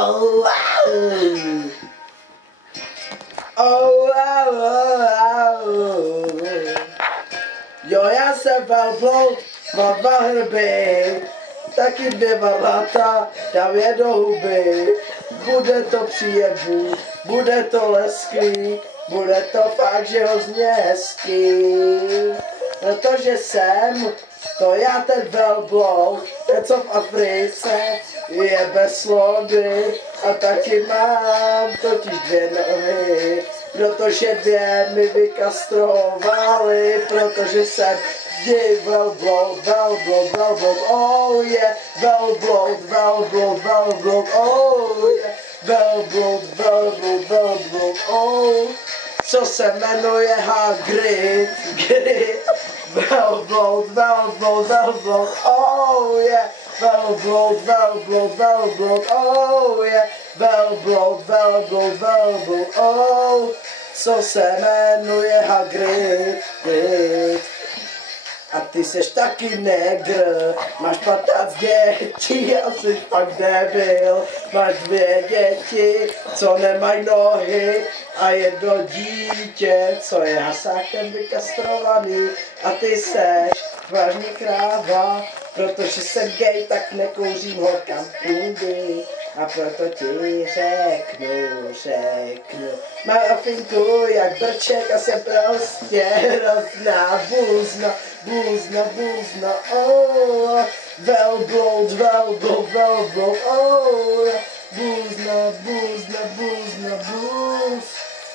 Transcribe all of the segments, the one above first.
Oh, oh, jo, já jsem velbloud, mám 2 hrby, taky 2 varlata, dám je do huby. Bude to příjemný, bude to lesklý, bude to fakt, že hrozně hezký. Protože jsem to já ten velbloud, ten co v Africe je bez lody a taky mám totiž 2 nohy, protože 2 mi vykastrovali, protože jsem velbloud, oh yeah, velbloud, oh yeah, velbloud, oh, co se jmenuje Hagrid, velbloud, oh yeah, velbloud, oh yeah, velbloud, oh, co se jmenuje Hagrid. A ty seš taky negr, máš 15 dětí a jsi fakt debil. Máš 2 děti, co nemají nohy a 1 dítě, co je hasákem vykastrovaný. A ty seš vážně kráva, protože jsem gay, tak nekouřím holkám půdy. A proto ti řeknu, mám afinku jak brček a jsem prostě hrozná buzna, oh, velbloud, oh, buzna,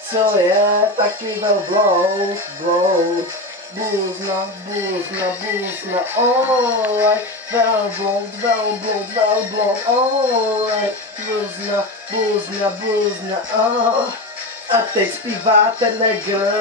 co je taky velbloud, buzna, oh, velbloud, oh, buzna, oh. A teď zpívá ten negr.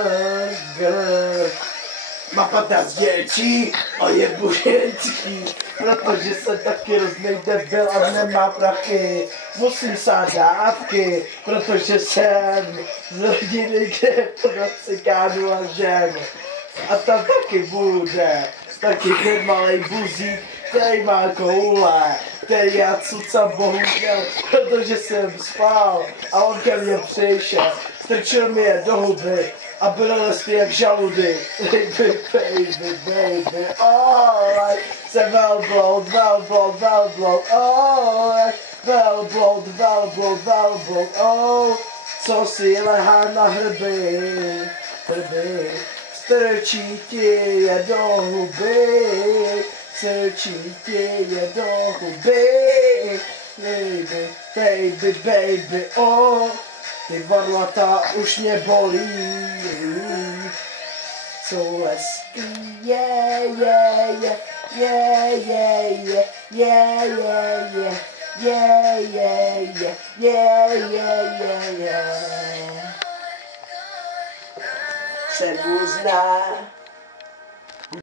Má 15 dětí a je buřenský, protože jsem taky hroznej debil a nemá prachy. Musím sát dávky, protože jsem z rodiny, kde je plno cikánů a žen. A tam taky bude, taky ten malej buzík, který má koule, který já cucam bohužel, protože jsem spal a on ke mně přišel, strčil mi je do huby a byl jste jak žaludy. Baby, oh, jsem velbloud, oh, velbloud, oh, co si lehá na hrby, strčí ti je do huby, baby, oh, ty varlata už mě bolí, co hezký, yeah, jsem buzna.